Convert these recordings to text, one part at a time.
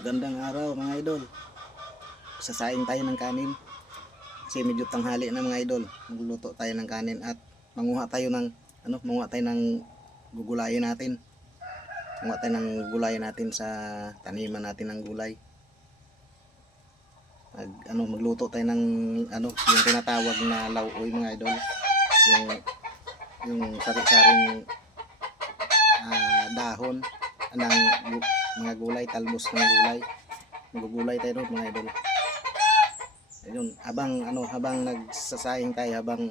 Magandang araw mga idol. Sasaing tayo ng kanin. Kasi medyo tanghali na mga idol. Magluluto tayo ng kanin at manguha tayo ng gugulayin natin. Manguha tayo ng gugulayin natin sa taniman natin ng gulay. Magluto tayo ng yung tinatawag na lauoy mga idol. Yung sari-saring dahon ng mga gulay, talbos ng gulay. Magugulay tayo doon mga idol. Ayun, habang nagsasaing tayo, habang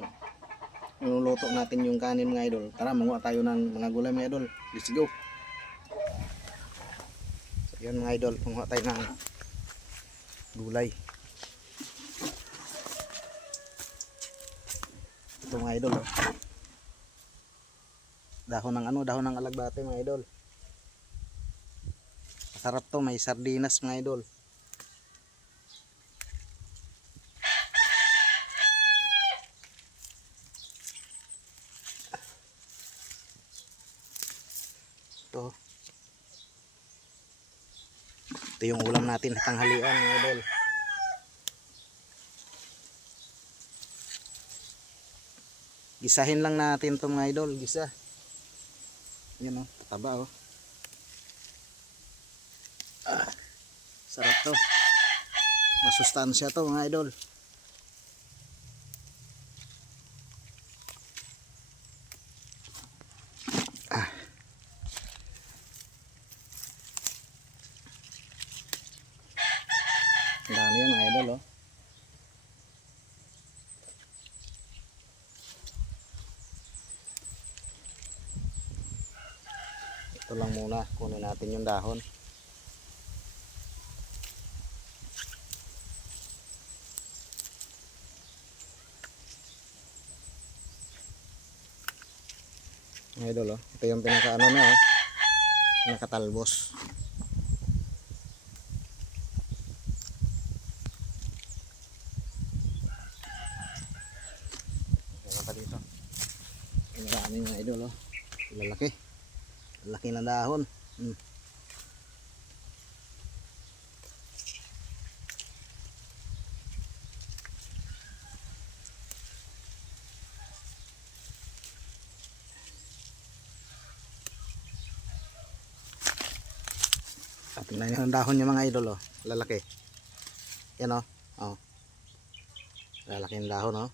niluluto natin yung kanin mga idol, tara manguha tayo ng mga gulay mga idol. Let's go. So yun mga idol, manguha tayo ng gulay. Ito mga idol, oh. Dahon ng alagbate mga idol. Masarap to, may sardinas mga idol. Ito yung ulam natin sa tanghalian mga idol. Gisahin lang natin to mga idol, gisa. Yan, oh, taba, oh. Sarap to. Masustansya to mga idol. Ang dami yan mga idol, oh. Ito lang muna, kunin natin yung dahon. Mga idol, oh. Ito yung pinakaano na, oh. Pinakatalbos. Meron pa dito. Marami mga idol, oh. Lalaki. Laki na dahon. Tingnan nyo ang dahon niya mga idol, oh. Lalaki. Yan, oh. Oh. Lalaki ang dahon, oh.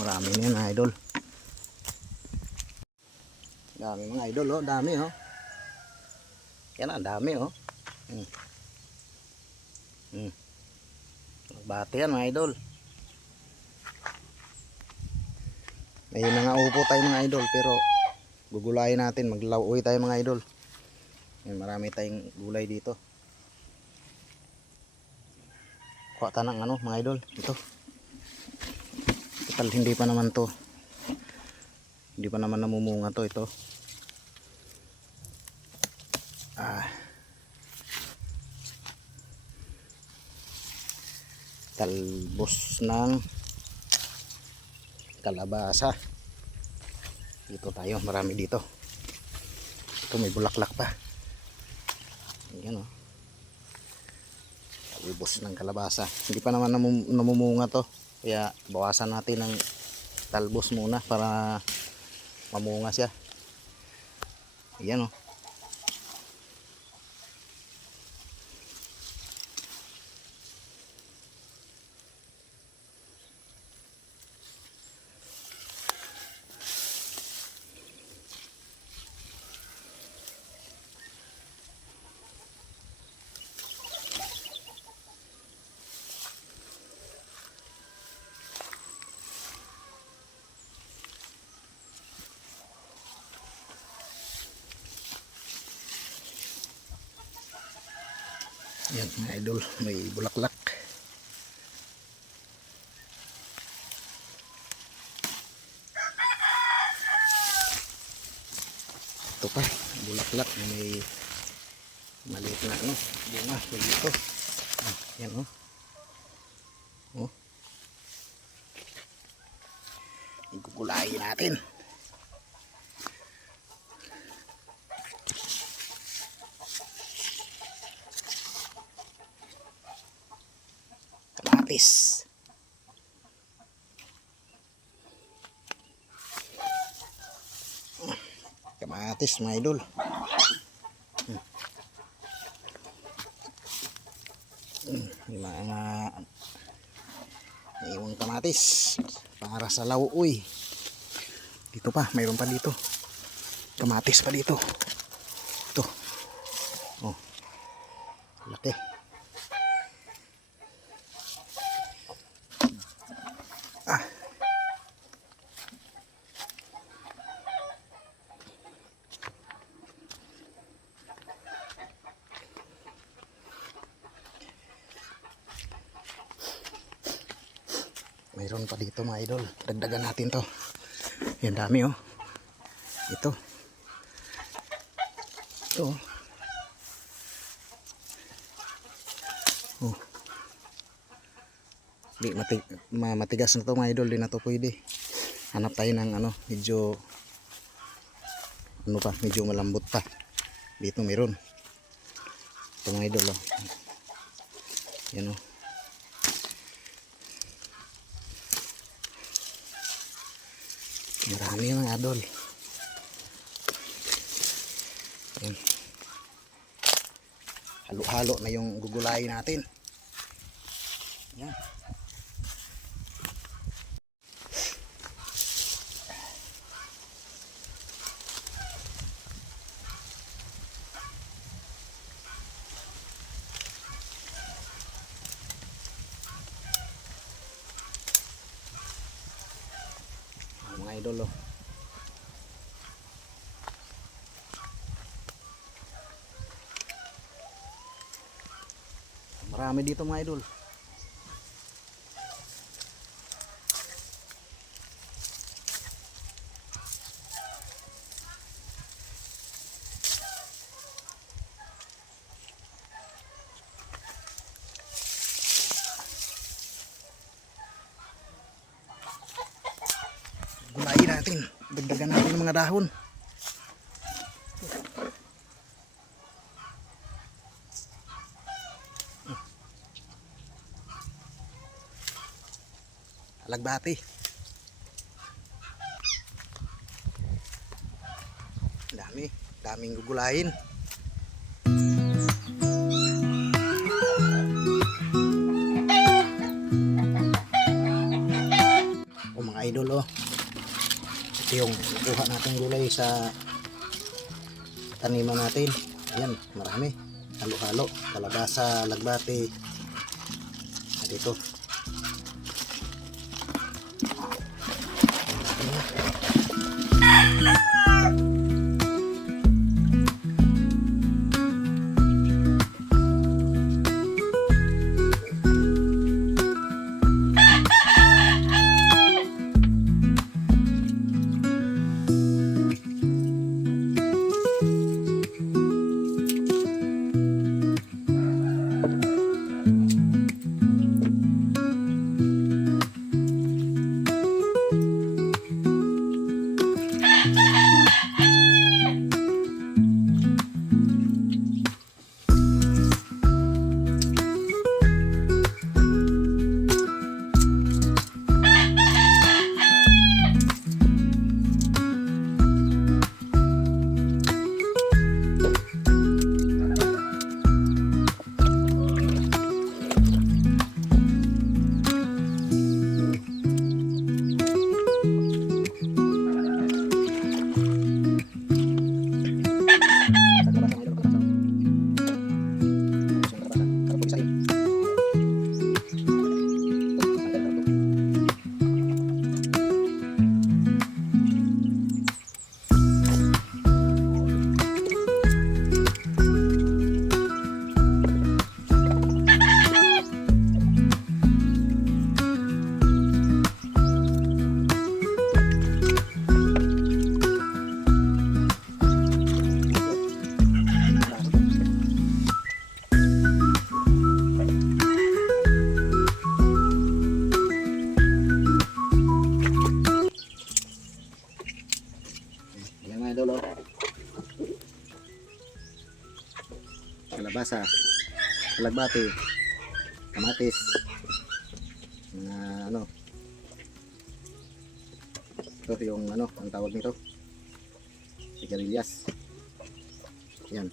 Marami na yan mga idol. Dami mga idol, oh. Dami, oh. Yan ang dami, oh. Nagbati yan mga idol. May mga upo tayo mga idol, pero gugulayin natin, maglauoy tayo mga idol. Yan, marami tayong gulay dito. Kuha tayo ng mga idol, ito. Total hindi pa naman to. Hindi pa naman namumunga to, ito. Talbos ng kalabasa. Dito tayo, marami dito. Ito may bulaklak pa. Ayan, oh. Talbos ng kalabasa. Hindi pa naman namumunga to. Kaya bawasan natin ng talbos muna para mamunga siya. Ayan, oh. Yan mga idol, may bulaklak. Ito pa, bulaklak, may maliit na bunga dito. Yan, oh. Oh. Igugulayin natin. Kamatis. Kamatis mga idol. Yung mga iwang kamatis para sa lauoy. Dito pa, mayroon pa dito. Kamatis pa dito. Ito. Oh. Laki. Ah. Mayroon pa dito mga idol. Dagdagan natin to. Yan dami oh. Ito. Ito. Oh. Di matigas na to mga idol. Di na to pwede. Hanap tayo ng ano. Medyo ano pa. Medyo malambot pa. Dito mayroon. Ito mga idol oh. Yan oh. Marami mga idol. Ayan. Halo-halo na yung gugulayin natin. Ayan. Mga idol oh. Marami dito mga idol. Gulayin natin. Dagdagan natin mga dahon. Alagbati. Daming gugulayin. O mga idol oh. Ito yung kuha natin gulay sa taniman natin. Ayan, marami. Halo-halo. Kalabasa, alagbati. At ito. kalabasa, alagbati, kamatis, mga ano, ito yung ano, ang tawag nito, sigarilyas. Yan,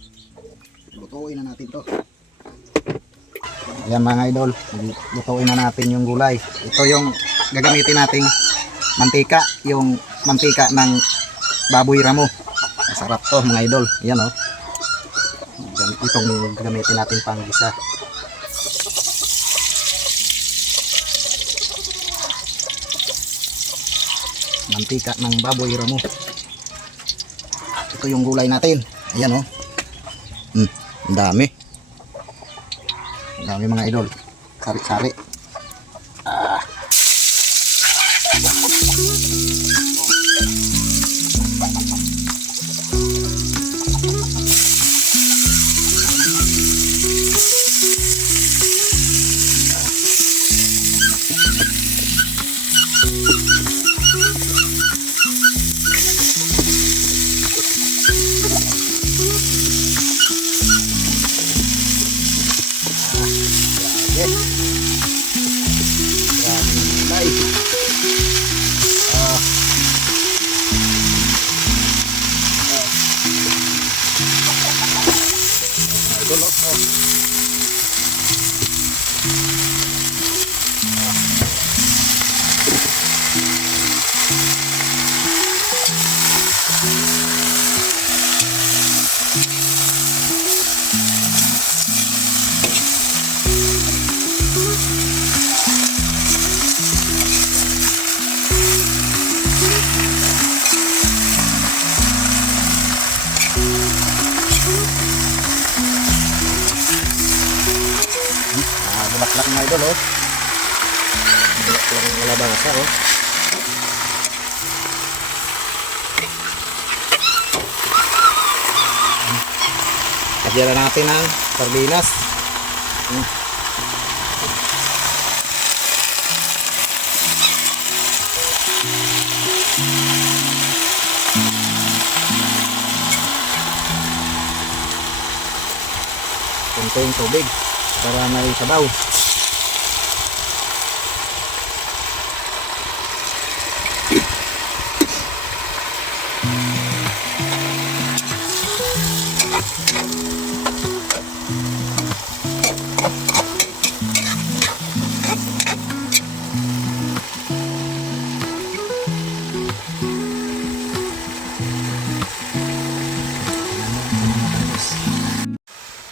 lutuin na natin to. Ayan mga idol, lutuin na natin yung gulay. Ito yung gagamitin nating mantika, yung mantika ng baboy ramo. Masarap to mga idol. Ayan oh. Itong gagamitin natin pang gisa. Mantika ng baboy ramo. Ito yung gulay natin. Ayan oh. Ang dami. Ang dami mga idol. Sari-sari. Bulaklak mga idol oh. Bulaklak ng kalabasa oh. Lagyan na natin ang sardinas. Kunting tubig para may sabaw.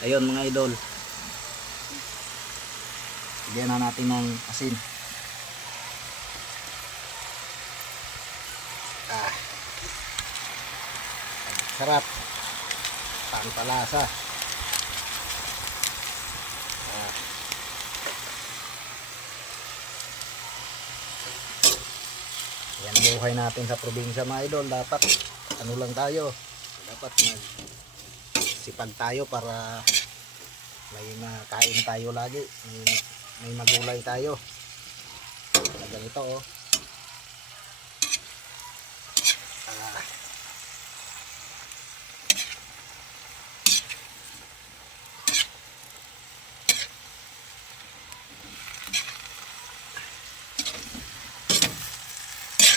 Ayun mga idol, lagyan na natin ng asin. Sarap, pampalasa. Yan buhay natin sa probinsya mga idol. Dapat ano lang tayo, dapat sipag tayo para may makain tayo lagi, may magulay tayo. Ganito oh.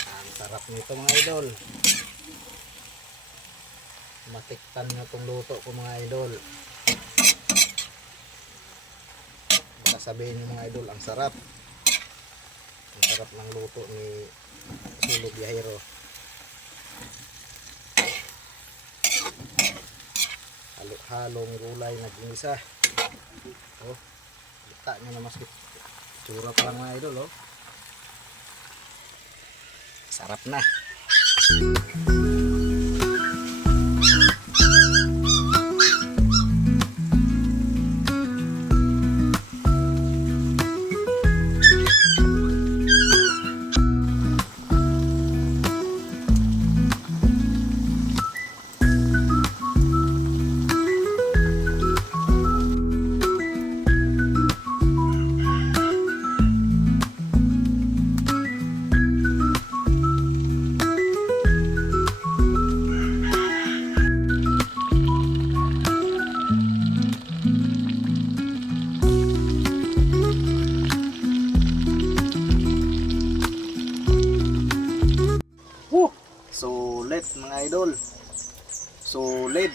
Ang sarap nito mga idol. Matiktan na itong luto ko mga idol. Baka sabihin nyo mga idol, ang sarap. Ang sarap ng luto ni Sulog Biyahero. Halo-halong gulay na ginisa. Oh, kita nyo na mas tsura pa lang mga idol oh. Sarap na. idol. Solid.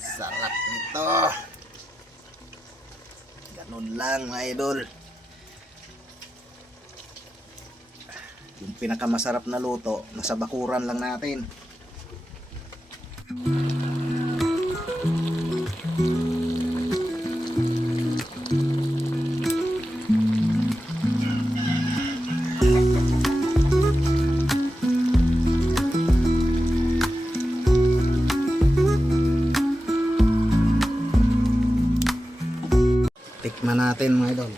Sarap nito. Ganun lang mga idol. Yung pinakamasarap na luto, nasa bakuran lang natin. Tikman natin mga idol.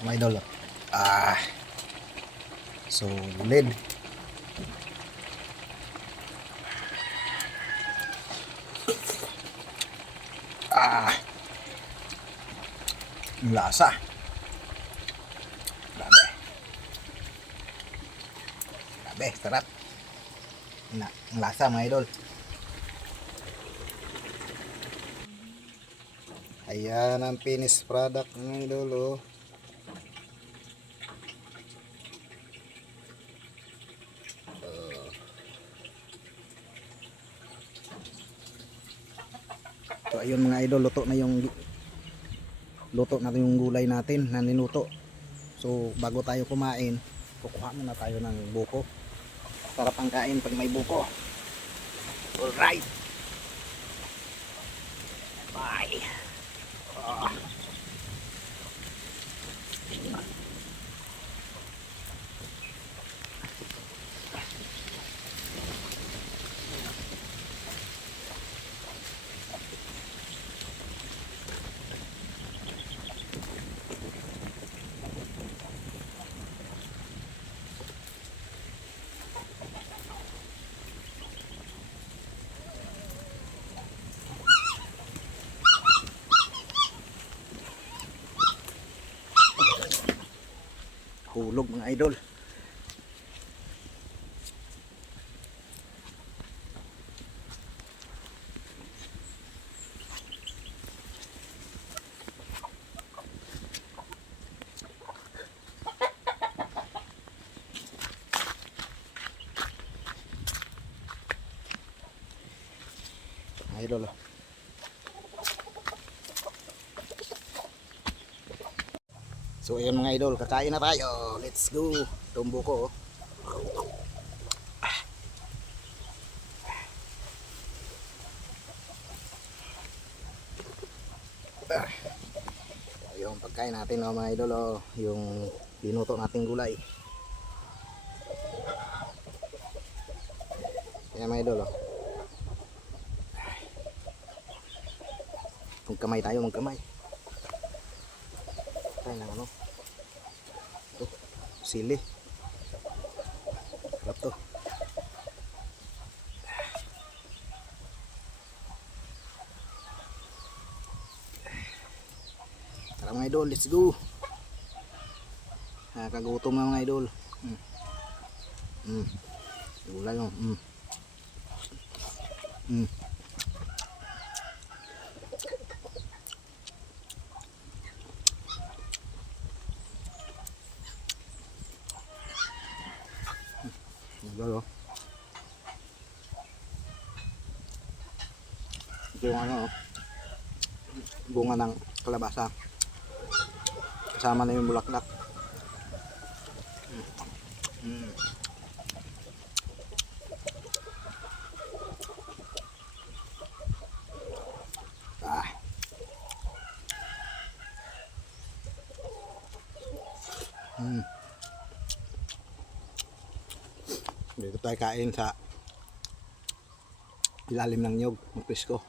Mga idol. Solid. Ang lasa. Grabe. Grabe, sarap. Ang lasa mga idol. Ayan ang finished product mga idol, oh. So ayun mga idol, luto natin yung gulay natin na niluto. So bago tayo kumain, kukuha muna tayo ng buko. Sarap ang kain pag may buko. Alright. Bye. Hulog mga idol. Idol. So ayun mga idol, kakain na tayo. Let's go. Tumbo ko. Yung pagkain natin, oh, mga idol, oh, yung pinuto nating gulay. Ayan mga idol, oh. Magkamay tayo, magkamay. Tayo ng ano. Ito, sili. Sarap to. Tara mga idol, let's go. Nakakagutom na mga idol. Gulay mo. Idol, oh. Ito yung ano, oh, bunga ng kalabasa. Kasama na yung bulaklak. Dito tayo kain sa ilalim ng nyog, magpresko.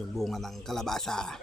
Yung bunga ng kalabasa.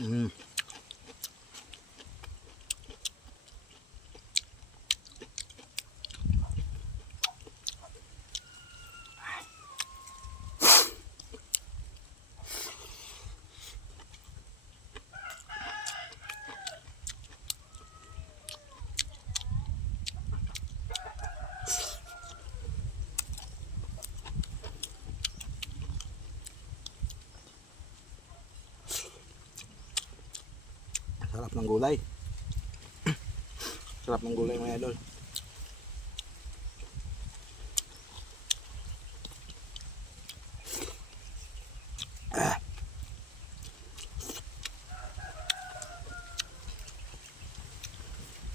Mm. Sarap ng gulay. Sarap ng gulay mga idol.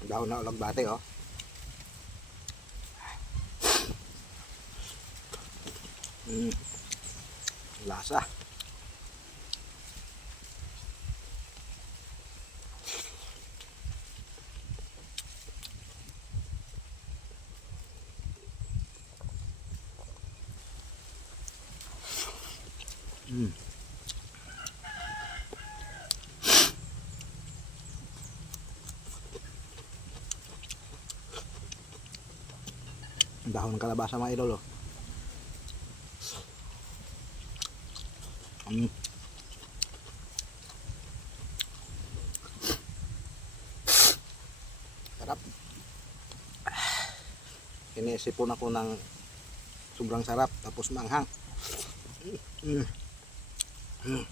Dahon na ulag bate oh. Lasa. Dahon ng kalabasa mga idol oh. Sarap. Inisipon ako ng sobrang sarap tapos manghang. Ah. Ah.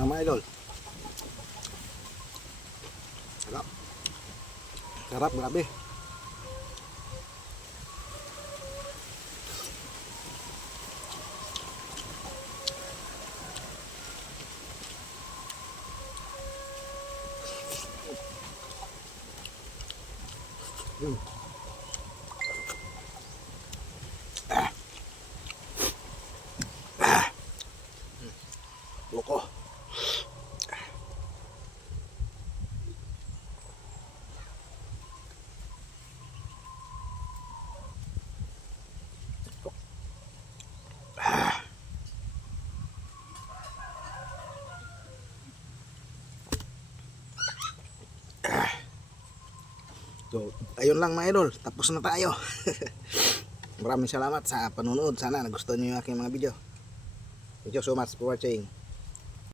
Sama idol. Sarap. Sarap grabe. Loko. So, ayun lang mga idol, tapos na tayo. Maraming salamat sa panonood. Sana nagustuhan niyo yung aking mga video. Thank you so much for watching.